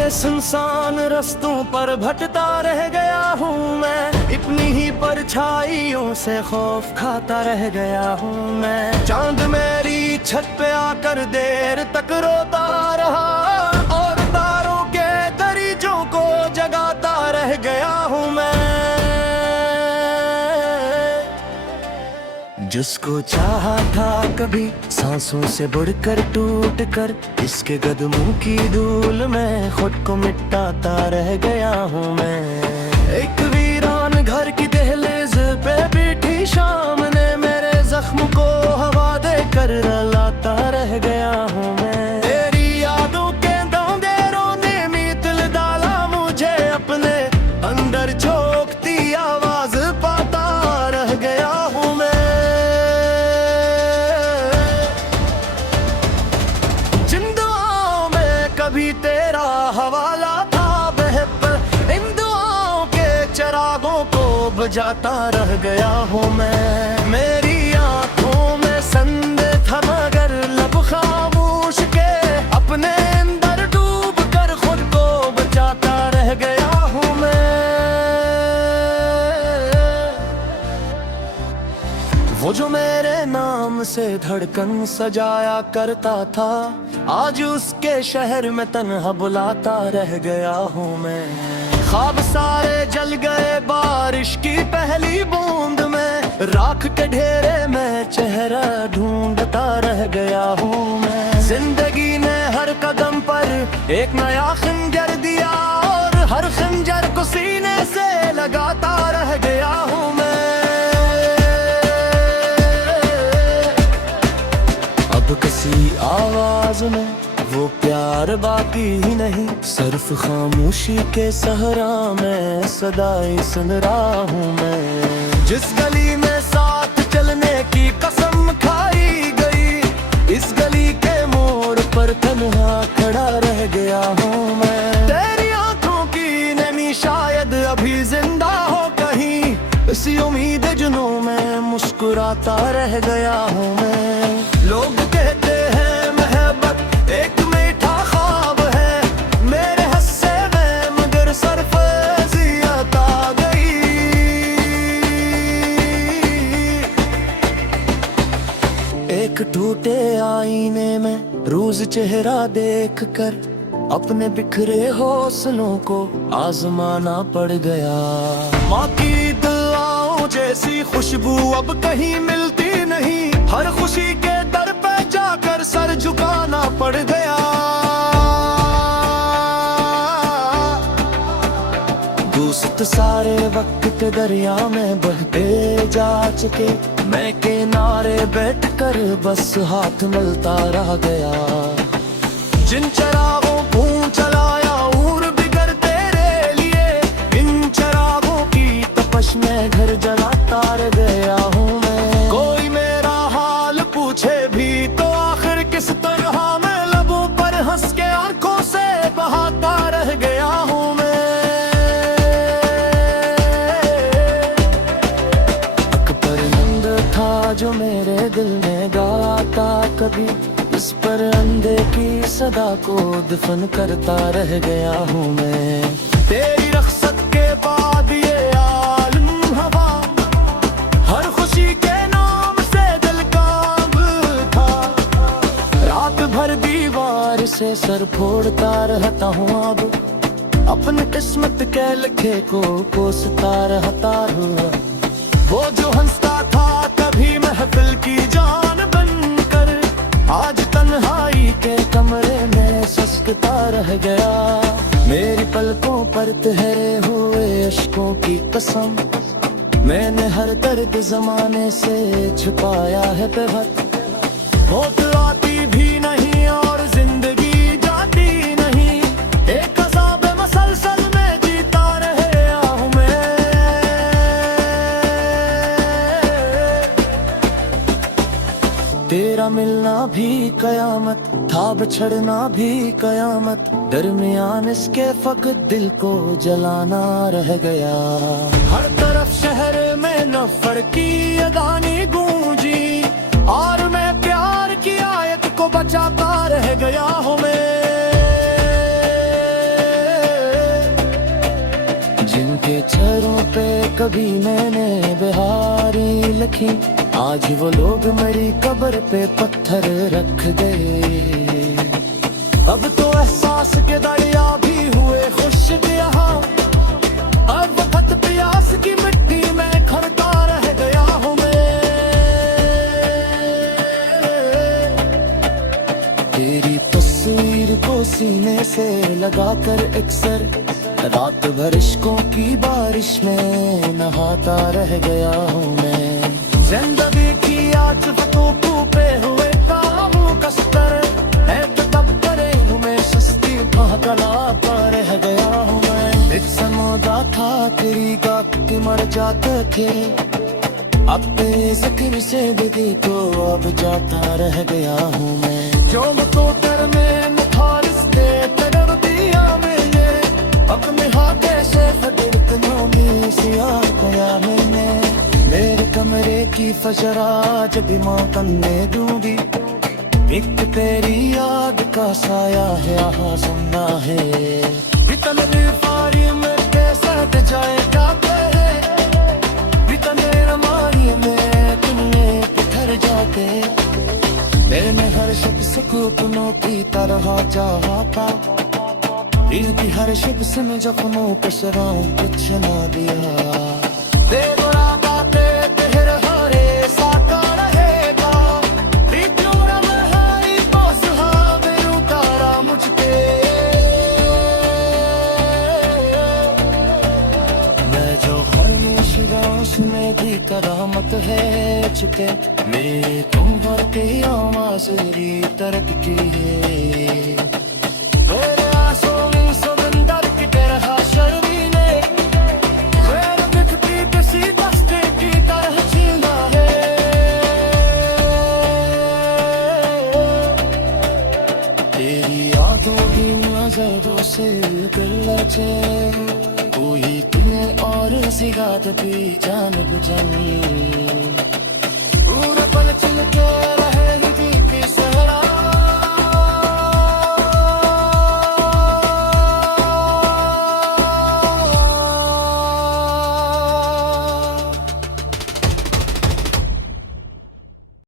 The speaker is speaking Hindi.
के सुनसान रास्तों पर भटकता रह गया हूँ मैं, अपनी ही परछाइयों से खौफ खाता रह गया हूँ मैं। चांद मेरी छत पे आकर देर तक रोता रहा और तारों के दरीजों को जगाता रह गया हूँ मैं। जिसको चाहा था कभी सांसों से बढ़कर टूट कर, इसके कदमों की धूल में खुद को मिटाता रह गया हूँ मैं। एक वीरान घर की दहलीज पे बैठी शाम ने मेरे जख्म को हवा देकर रलाता रह गया हूँ मैं। तेरी यादों के दौंदेरों ने दिल डाला मुझे अपने अंदर, झोंकती आवाज पाता रह गया हूँ मैं। जिन दुआओं में कभी तेरा हवाला था बेहतर, इन दुआओं के चिरागों को बुझाता रह गया हूँ मैं। मेरी आंखों में संदेह था मगर लब खामोश के अपने अंदर डूब कर खुद को बचाता रह गया हूँ मैं। वो जो मेरे नाम से धड़कन सजाया करता था, आज उसके शहर में तन्हा बुलाता रह गया हूँ मैं। ख्वाब सारे जल गए बारिश की पहली बूंद में, राख के ढेरे में चेहरा ढूंढता रह गया हूँ मैं। जिंदगी ने हर कदम पर एक नया खंजर दिया और हर खंजर को सीने से लगाता रह गया हूँ मैं। अब किसी आवाज में वो प्यार बाकी ही नहीं, सिर्फ खामोशी के सहरा में सदाई सुन रहा हूँ मैं। जिस गली में साथ चलने की कसम खाई गई, इस गली के मोड़ पर तन्हा खड़ा रह गया हूँ मैं। तेरी आंखों की नमी शायद अभी जिंदा हो कहीं, इसी उम्मीद जुनून में मुस्कुराता रह गया हूँ मैं। लोग कहते हैं मोहब्बत एक मीठा ख्वाब है, मेरे हिस्से में मगर सरफजियत आ गई। एक टूटे आईने में रोज चेहरा देख कर अपने बिखरे हौसलों को आजमाना पड़ गया। माँ की दुआओं जैसी खुशबू अब कहीं मिलती नहीं, हर खुशी के दर पे जाकर सर झुकाना पड़ गया। दोस्त सारे वक्त के दरिया में बहते जा चुके, मैं किनारे बैठकर बस हाथ मिलता रह गया। जिन चरागों को चलाया और बिगर तेरे लिए, इन चरागों की तपश में घर जलाता रह गया हूँ मैं। कोई मेरा हाल पूछे भी तो आखिर किस तरह मैं लबों पर हंस के आंखों से बहाता रह गया हूँ मैं। एक परिंद था जो मेरे दिल में गाता कभी, इस पर अंधे की सदा को दफन करता रह गया हूँ मैं। तेरी रख्सत के बाद ये आलम हवा, हर खुशी के नाम से दिल कांब था। रात भर दीवार से सर फोड़ता रहता हूँ अब, अपनी किस्मत के लिखे को कोसता रहता हूँ। वो जो हंसता था कभी महफिल की जान बनकर, आज तन्हाई के कमरे में सस्कता रह गया। मेरी पलकों पर ठहरे हुए अश्कों की कसम, मैंने हर दर्द जमाने से छुपाया है बेहद। मौत आती भी नहीं और जिंदगी जाती नहीं, एक अज़ाब मसलसल में जीता रहा हूँ मैं। तेरा मिलना भी कयामत था, बिछड़ना भी कयामत, दरमियान इसके फकत दिल को जलाना रह गया। हर तरफ शहर में नफर की अदानी गूंजी और मैं प्यार की आयत को बचाता रह गया हूँ मैं। कभी मैंने बिहारी लिखी, आज वो लोग मेरी कब्र पे पत्थर रख गए। अब तो एहसास के दरिया भी हुए खुश्क यहाँ, अब वक्त प्यास की मिट्टी में खड़का रह गया हूँ मैं। तेरी तस्वीर को सीने से लगाकर अक्सर रात भर इश्कों की बारिश में नहाता रह गया हूँ मैं। जिंदगी की आज फ़तूक़ों पे हुए काबू कस्तर है, तब करे हूँ सस्ती गलाता रह गया हूँ मैं। एक समुदा था तेरी गात के मर जाते थे, अब तेरे ज़िक्र से दीदी को अब जाता रह गया हूँ मैं। जो तो कर में मुखालिस थे तेरे दिया मैंने, अपने हाथे से फटकनों सिया गया मैंने। मेरे कमरे की फजरा जब माँ करने दूंगी, एक तेरी याद का साया है यहाँ सुनना है। इतने फारी में कैसा जाएगा कहे, इतने रमारी में तुमने बिखर जाते। मैंने हर शब्द से सपनों की तरह चाहा, इनकी हर शब्द से मैं जख्मों पे सराऊं कुछ ना दिया। में भी करामत है चुके मेरे तुम भर के आवाज़री तरक की है। मेरे आंसू में समंदर की तरह शर्मीले, मेरे दिखती किसी दस्ते की तरह जीना है। तेरी यादों की नजरों से गिरलचे, कोई तुम्हें और सिगात भी जान बुझन पूरा पल चल के